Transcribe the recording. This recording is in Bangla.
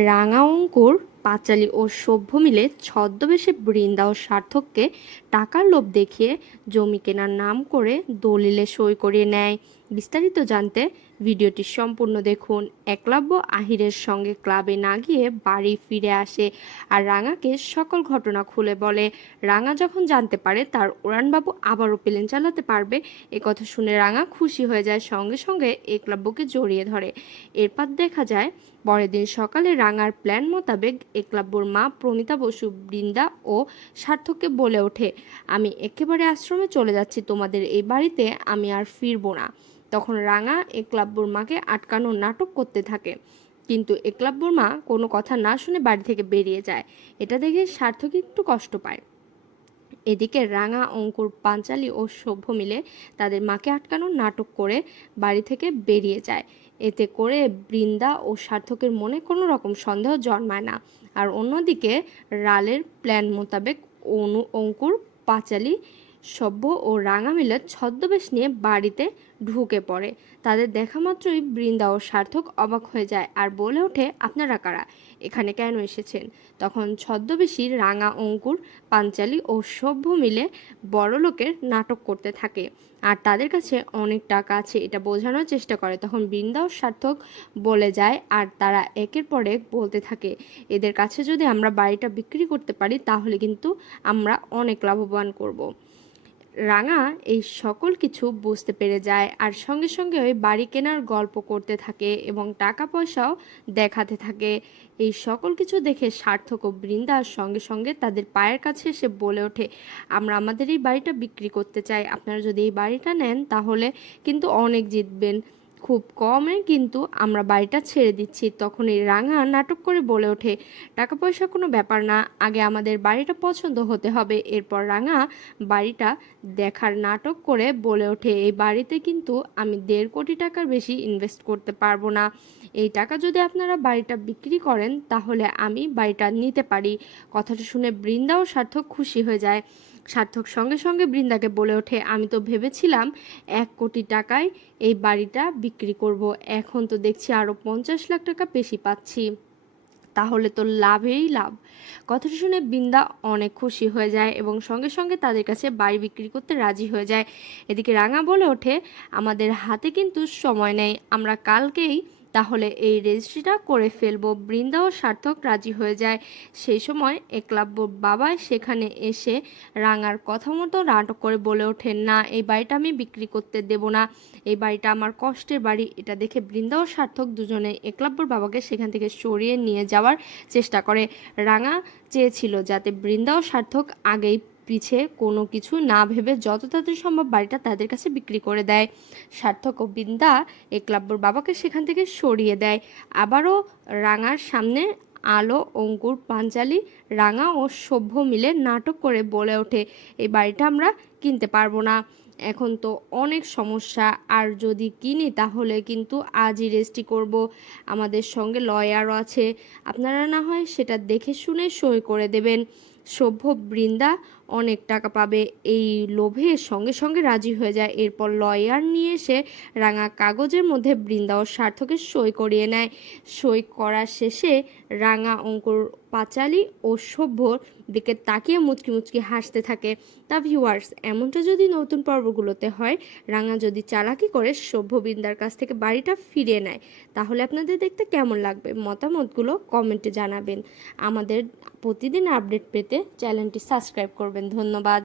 রাঙা অঙ্কুর পাঁচালী ও সভ্য মিলে ছদ্মবেশে বৃন্দা ও সার্থককে টাকার লোভ দেখিয়ে জমি কেনার নাম করে দলিলে সই করিয়ে নেয়। বিস্তারিত জানতে ভিডিওটি সম্পূর্ণ দেখুন। একলব্য আহিরের সঙ্গে ক্লাবে না গিয়ে বাড়ি ফিরে আসে আর রাঙাকে সকল ঘটনা খুলে বলে। রাঙা যখন জানতে পারে, তার উড়ানবাবু আবারও প্লেন চালাতে পারবে। এ কথা শুনে রাঙা খুশি হয়ে যায়, সঙ্গে সঙ্গে একলব্যকে জড়িয়ে ধরে। এরপর দেখা যায়, পরের দিন সকালে রাঙার প্ল্যান মোতাবেক একলাব্যর মা প্রণীতা বসু, বৃন্দা ও সার্থককে বলে ওঠে। আমি একেবারে আশ্রমে চলে যাচ্ছি, তোমাদের এই বাড়িতে আমি আর ফিরবো না। তখন রাঙা একলাব্যর মাকে আটকানোর নাটক করতে থাকে। কিন্তু একলাব্যর মা কোনো কথা না শুনে বাড়ি থেকে বেরিয়ে যায়। এটা দেখে সার্থক একটু কষ্ট পায়। এদিকে রাঙা, অঙ্কুর, পাঞ্চালি ও সভ্য মিলে তাদের মাকে আটকানোর নাটক করে বাড়ি থেকে বেরিয়ে যায়। এতে করে বৃন্দা ও সার্থকের মনে কোনো রকম সন্দেহ জন্মায় না। আর অন্যদিকে রালের প্ল্যান মোতাবেক অনু, অঙ্কুর পাঁচালি সভ্য ও রাঙা মিলে ছদ্মবেশ নিয়ে বাড়িতে ঢুকে পড়ে। তাদের দেখা মাত্রই বৃন্দা ও সার্থক অবাক হয়ে যায় আর বলে ওঠে, আপনারা কারা? এখানে কেন এসেছেন? তখন ছদ্মবেশী রাঙা অঙ্কুর, পাঞ্চালি ও সভ্য মিলে বড়লোকের নাটক করতে থাকে আর তাদের কাছে অনেক টাকা আছে, এটা বোঝানোর চেষ্টা করে। তখন বৃন্দা ও সার্থক বলে যায় আর তারা একের পর এক বলতে থাকে, এদের কাছে যদি আমরা বাড়িটা বিক্রি করতে পারি, তাহলে কিন্তু আমরা অনেক লাভবান করব। রাঙা এই সকল কিছু বুঝতে পেরে যায় আর সঙ্গে সঙ্গে ওই বাড়ি কেনার গল্প করতে থাকে এবং টাকা পয়সাও দেখাতে থাকে। এই সকল কিছু দেখে সার্থক ও বৃন্দা সঙ্গে সঙ্গে তাদের পায়ের কাছে এসে বলে ওঠে, আমরা আমাদের এই বাড়িটা বিক্রি করতে চাই। আপনারা যদি এই বাড়িটা নেন তাহলে কিন্তু অনেক জিতবেন। খুব কমে, কিন্তু আমরা বাড়িটা ছেড়ে দিচ্ছি। তখন এই রাঙা নাটক করে বলে ওঠে টাকা পয়সা কোনো ব্যাপার না, আগে আমাদের বাড়িটা পছন্দ হতে হবে। এরপর রাঙা বাড়িটা দেখার নাটক করে বলে ওঠে, এই বাড়িতে কিন্তু আমি দেড় কোটি টাকার বেশি ইনভেস্ট করতে পারব না। এই টাকা যদি আপনারা বাড়িটা বিক্রি করেন, তাহলে আমি বাড়িটা নিতে পারি। কথাটা শুনে বৃন্দা ও সার্থক খুশি হয়ে যায়। সার্থক সঙ্গে সঙ্গে বৃন্দাকে বলে ওঠে, আমি তো ভেবেছিলাম এক কোটি টাকায় এই বাড়িটা বিক্রি করব। এখন তো দেখছি আরও পঞ্চাশ লাখ টাকা বেশি পাচ্ছি। তাহলে তো লাভেই লাভ। কথাটি শুনে বিন্দা অনেক খুশি হয়ে যায় এবং সঙ্গে সঙ্গে তাদের কাছে বাড়ি বিক্রি করতে রাজি হয়ে যায়। এদিকে রাঙা বলে ওঠে, আমাদের হাতে কিন্তু সময় নেই। আমরা কালকেই তাহলে এই রেজিস্ট্রিটা করে ফেলব। বৃন্দা ও সার্থক রাজি হয়ে যায়। সেই সময় একলাব্য বাবা সেখানে এসে রাঙার কথা মতো নাটক করে বলে ওঠে না, এই বাড়িটা আমি বিক্রি করতে দেব না। এই বাড়িটা আমার কষ্টের বাড়ি। এটা দেখে বৃন্দা ও সার্থক দুজনে একলাব্যর বাবাকে সেখান থেকে সরিয়ে নিয়ে যাওয়ার চেষ্টা করে। রাঙা চেয়েছিল যাতে বৃন্দা ও সার্থক আগেই পিছে কোনো কিছু না ভেবে যত তাড়াতাড়ি সম্ভব বাড়িটা তাদের কাছে বিক্রি করে দেয়। সার্থক ও বৃন্দা একলাব্যর বাবাকে সেখান থেকে সরিয়ে দেয়। আবারও রাঙার সামনে আলো, অঙ্কুর, পাঞ্চালি, রাঙা ও সভ্য মিলে নাটক করে বলে ওঠে, এই বাড়িটা আমরা কিনতে পারব না। এখন তো অনেক সমস্যা। আর যদি কিনি তাহলে কিন্তু আজই রেজিস্ট্রি করব। আমাদের সঙ্গে লয়ারও আছে। আপনারা না হয় সেটা দেখে শুনে সই করে দেবেন। সভ্য বৃন্দা অনেক টাকা পাবে। এই লোভে সঙ্গে সঙ্গে রাজি হয়ে যায়। এরপর লয়ার নিয়ে এসে রাঙা কাগজের মধ্যে বৃন্দা ও সার্থকের সই করিয়ে নেয়। সই করার শেষে রাঙা অঙ্কুর পাঁচালি ও সভ্যর দিকে তাকিয়ে মুচকি মুচকি হাসতে থাকে। তা ভিউয়ার্স এমনটা যদি নতুন পর্বগুলোতে হয়, রাঙা যদি চালাকি করে সভ্য বৃন্দার কাছ থেকে বাড়িটা ফিরিয়ে নেয়, তাহলে আপনাদের দেখতে কেমন লাগবে? মতামতগুলো কমেন্টে জানাবেন। আমাদের প্রতিদিন আপডেট পেতে চ্যানেলটি সাবস্ক্রাইব করবেন। ধন্যবাদ।